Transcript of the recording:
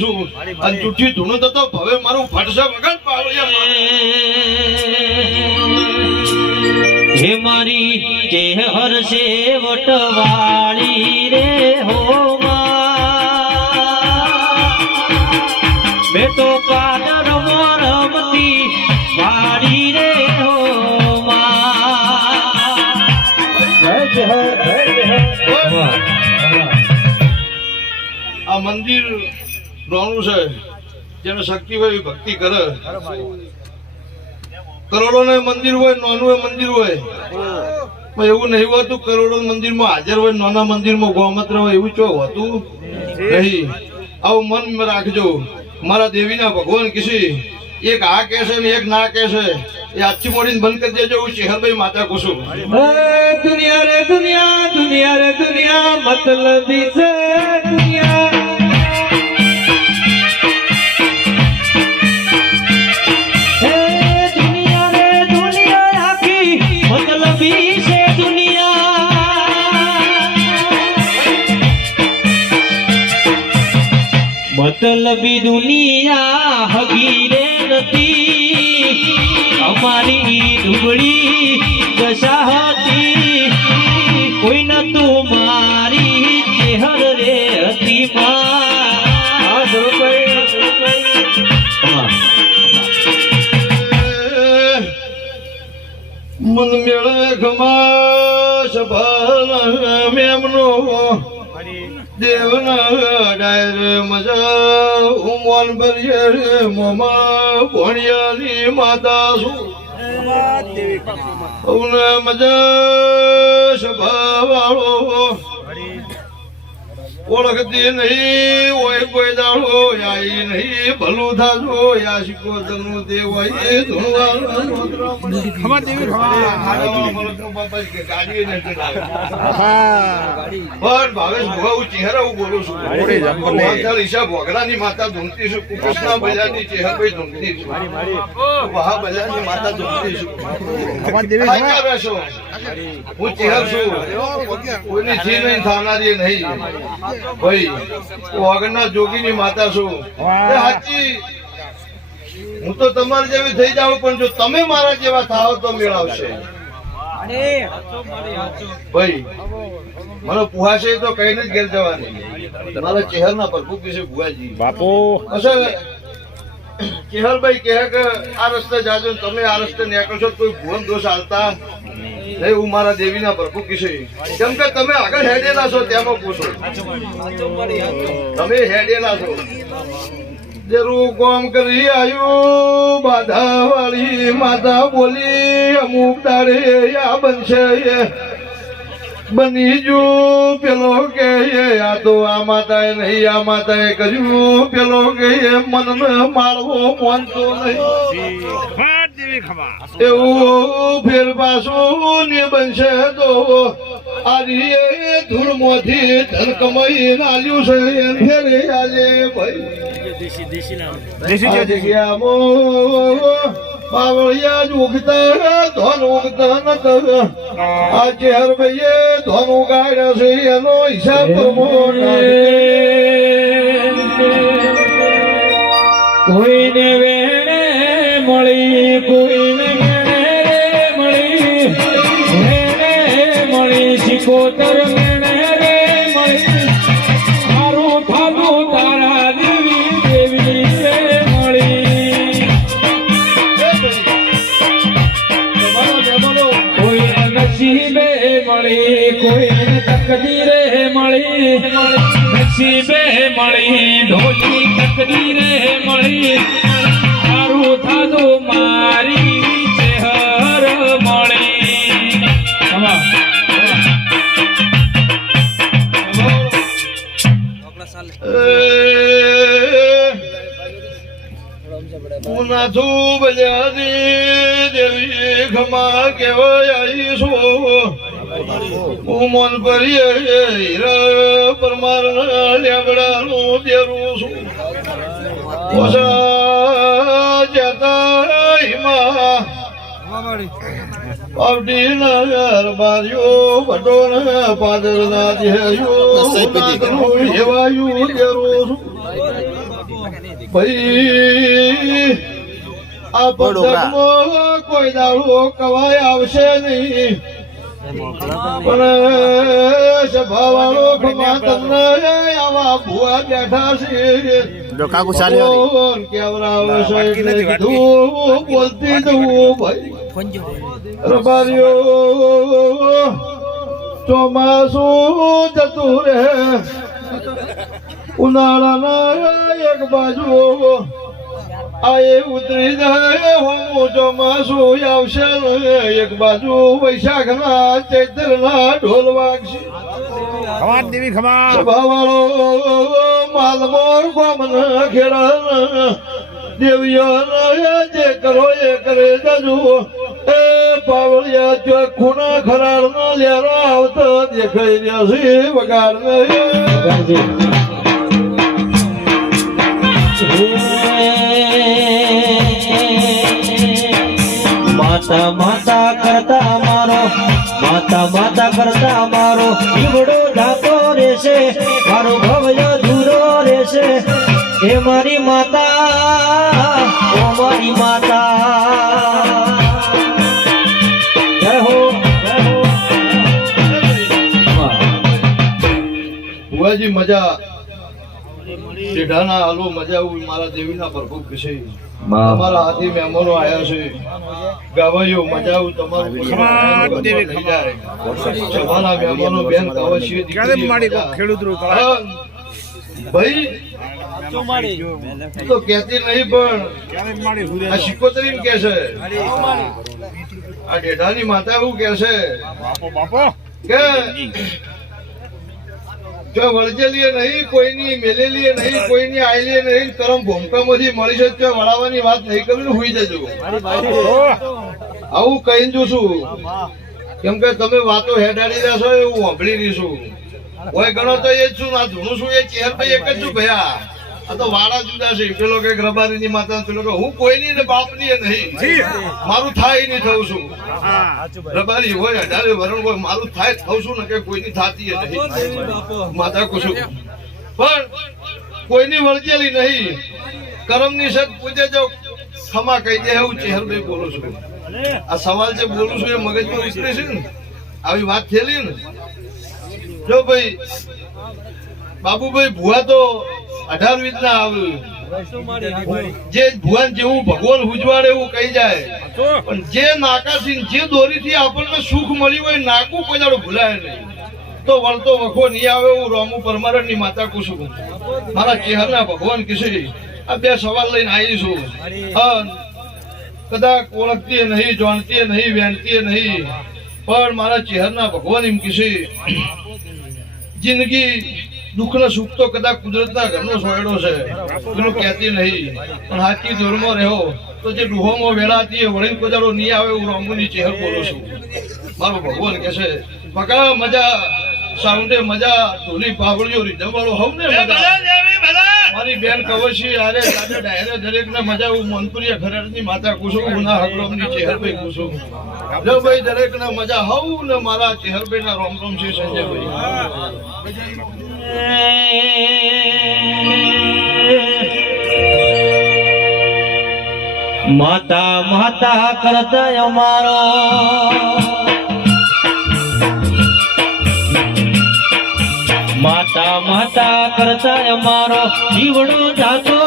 છું અને જૂઠી ધૂણું થતો હવે મારું ફટશે વગર પાડ્યા હે મારી કે હરશે વટવાળી રે હો મેં તો પાદર રમતી વાળી રે હો આ મંદિર નાનું છે, જેને શક્તિ હોય ભક્તિ કરે. કરોડો ને મંદિર હોય નાનું મંદિર હોય, પણ એવું નહીં હોતું, કરોડો મંદિરમાં હાજર હોય, નાના મંદિરમાં ગોમત્ર હોય, એવું ચો હોતું નહીં. આવું મન રાખજો. મારા દેવીના ભગવાન કિસી એક આ કહેશે ને એક ના કહેશે એ આજથી મોડીને બંધ કરી દેજો, હું ચેહરભાઈ માતા કુસુમ દુનિયા, રે દુનિયા દુનિયા, રે દુનિયા, મતલબી છે દુનિયા. મતલબી દુનિયા હગીરે નથી અમારી ડુંગળી દશા હતી કોઈ નતું મારી ચેહર રે હતી મન મેળે ખમાશ સભા મેમનો દેવના ડાયર મજા ઉમવાન ભરીએ મોમા ભણિયાની માતા શું? ઉને મજા સભાવાળો ઓળખતી નહીં ઓય કોઈ દાડો યાઈ નહીં ભલું થાજો યા શીખો તનું તે હોય એ ધૂણવા ગાડી ને પણ ભાવેશ ભોગા હું ચહેરા હું બોલું છું. મોહનલાલ ઈશા ભોગરાની માતા ધૂમતી છું. કૃષ્ણ બજારની ભાઈ ધૂમતી છું. વહા બજારની માતા ધૂમતી છું. હું ચેહર છું કોઈની છી નહીં થનારી નહીં ભાઈ હું આગળના જોગીની માતા છું સાચી હું તો તમારી જેવી થઈ જાઉં પણ જો તમે મારા જેવા થાવ તો મેળવશે ભાઈ મને પુહાશે તો કઈ જ ઘેર જવાની મારા ચહેરના પ્રભુ છે ભુવાજી બાપુ. ચેહરભાઈ કહે કે આ રસ્તે જાજો તમે આ રસ્તે નીકળશો કોઈ ભુવન દોષ હાલતા નહીં, હું મારા દેવીના પ્રભુ કિશોરી. કેમ કે તમે આગળ હેડેલા છો, તેમાં પૂછો. તમે હેડેલા છો. જરૂર કોમ કરી બાધા વાળી માતા બોલી, અમુક દાડે આ બનશે બની જો પેલો કે આ તો આ માતાએ નહીં, આ માતાએ કર્યું. પેલો કે મન મનને મારવો માનતો નહીં. એવું ફેર પાછું ને બનશે તો આજે ધૂળ મોથી ધન કમાઈ નાલ્યું છે એમ ફેરે આજે ભાઈ. જગ્યામાં બાવળિયા ઉગતા ધન ઉગતા નત. આ ચેહર ભાઈએ ધન ઉગાડ્યા છે એનો હિસાબ પ્રમાણે કોઈને મળી, ઢોલી તકદીરે મળી. મારું થાતું મારી ચહેર મળી. પુનાથું બજારી દેવી ખમા કેવાય આવીશું. મન હીરા પરમાર લેબડાનું દેરું છું જતા હિમા પાવડી નગર બાર્યો ભટો પાદર ના દેયો હેવાયું દેરું છું ભાઈ આ પંથકમાં કોઈ દાડો કવાય આવશે નહીં. જો કાકુ ચાલ્યો રે. બોલતી જવું ભાઈ ચોમાસું જતું રહે ઉનાળાના એક બાજુ આ એ ઉતરી જાય હોમું ચોમાસું આવશે એક બાજુ વૈશાખના ચૈત્રના ઢોલ વાગશે. ખમાત દેવી ખમાત સભાવાળો માલમોર ખેડા જે કરો એ કરે જજુ. એ પાવળિયા ચોખ્ખુના ખરાડ ના લેરા આવતા દેખાઈ રહ્યા છે વગાડ માતા માતા કરતા મારો, માતા માતા કરતા મારો દીવડો જાતો રહેશે, મારો ભવ્ય ધૂરો રહેશે. હે મારી માતા, ઓ મારી માતા. ભુવાજી મજા સીધાના હાલો મજા આવી મારા દેવીના પ્રભુ છે તમારા હાથી મહેમાનો આવ્યા છે. ગાવાયો મજા આવું તમારું ખમાત થઈ જાય. સભાના મહેમાનો બેન કાવશી ક્યારે માડી કોક ખેડૂત ભાઈ તો કેતી નહીં પણ આ શિકોતરી કે છે. આ ડેઢાની માતા એવું કે છે. બાપો બાપો. કે જો વળજેલીએ નહીં કોઈની મેલેલીએ નહીં કોઈની આયલીએ નહીં તરમ ભૂમકામાંથી મળી છે ત્યાં વળાવવાની વાત નહીં કરી હોઈ જજો આવું આવું કહીને જોશું કેમ કે તમે વાતો હેડાડી દેશો છો એવું સાંભળી દઈશું કોઈ ગણો તો એ જ છું ના ધૂણું છું એ ચેર ભાઈ એક જ છું ભયા. આ તો વાળા જુદા છે. પેલો કે રબારીની માતા પેલો કે હું કોઈની ને બાપની નહીં. મારું થાય નહીં થવું છું. હા. રબારી હોય અઢારે વરણ હોય મારું થાય થવું છું ને કે કોઈની થાતી નહીં. માતા કુશું પણ કોઈની વળગેલી નહીં. કરમની સદ પૂજે જો ખમા કહી દે એવું ચેહરભાઈ બોલું છું. આ સવાલ જે બોલું છું એ મગજમાં ઉતરે છે ને. આવી વાત થયેલી ને. જો ભાઈ બાબુભાઈ ભુવા તો અઢાર રીતના આવે. જે ભુવન જેવું ભગવાન ઉજવાડે એવું કહી જાય. પણ જે નાકાસી જે દોરીથી આપણને સુખ મળ્યું હોય નાકું કોઈ દાડો ભૂલાય નહીં. તો વળતો વખો નહીં આવે એવું રોમુ પરમારણની માતા કુસુમ. મારા ચેહરના ભગવાન કિશોરી આ બે સવાલ લઈને આવી છું. હા, કદાચ ઓળખતી નહીં જાણતી નહીં વહેણતી નહીં. પણ મારા ચેહરના ભગવાન એમ કિશોરી જિંદગી દુઃખ ને સુખ તો કદાચ કુદરતના ઘરનો સોયડો છે. પેલું કહેતી નહીં. પણ હાથી દોરમાં રહ્યો તો જે ડુહોમાં વેળાતી એ વળીને કોદાડો નહીં આવે એવું રામુની ચહેર બોલું છું. મારો ભગવાન કહે છે પકા મજા સાઉન્ડે મજા ઢોલી પાવળીઓ રીધમ વાળો હોવ ને મારી બેન કવશી આરે દાદા ડાયરે દરેક ને મજા હું મનપુરી ખરેડની માતા કુસુમ ગુના હકડોમની ચહેરભાઈ કુસુમ જો ભાઈ દરેક ને મજા હોવ ને મારા ચેહરભાઈ ના રોમ રોમ છે સંજયભાઈ. માતા માતા કરતા અમારો માતા માતા કરતા અમારો જીવડો જાતો